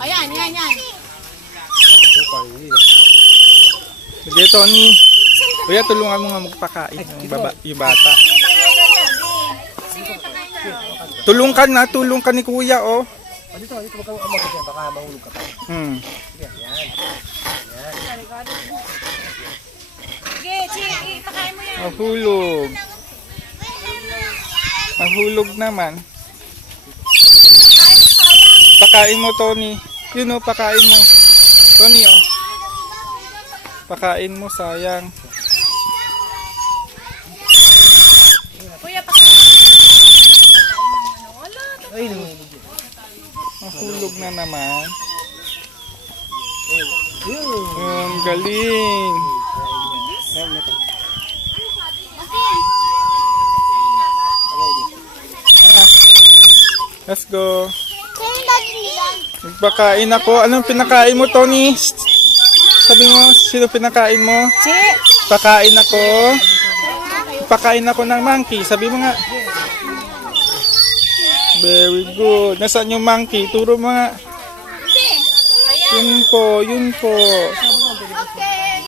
Ayan, yan. Sige, Tony. Kuya, tulungan mo nga magpakain yung bata. Tulong ka ni Kuya, oh. Dito, wag kang umabot yan. Baka mahulog ka pa. Sige, yan. Sige, pakain mo yan. Mahulog. Mahulog naman. Pakain mo, Tony. Yun, oh, pakain mo. Tony, oh. Pakain mo, sayang. Kuya, Ay, namulog yan. Mahulog na naman. Yun. Galing. Let's go. Nagpakain ako. Anong pinakain mo, Tony? Sabi mo, sino pinakain mo? Pakain ako. Pakain ako ng monkey. Sabi mo nga. Very good. Nasaan yung monkey? Turo mo nga. Yun po.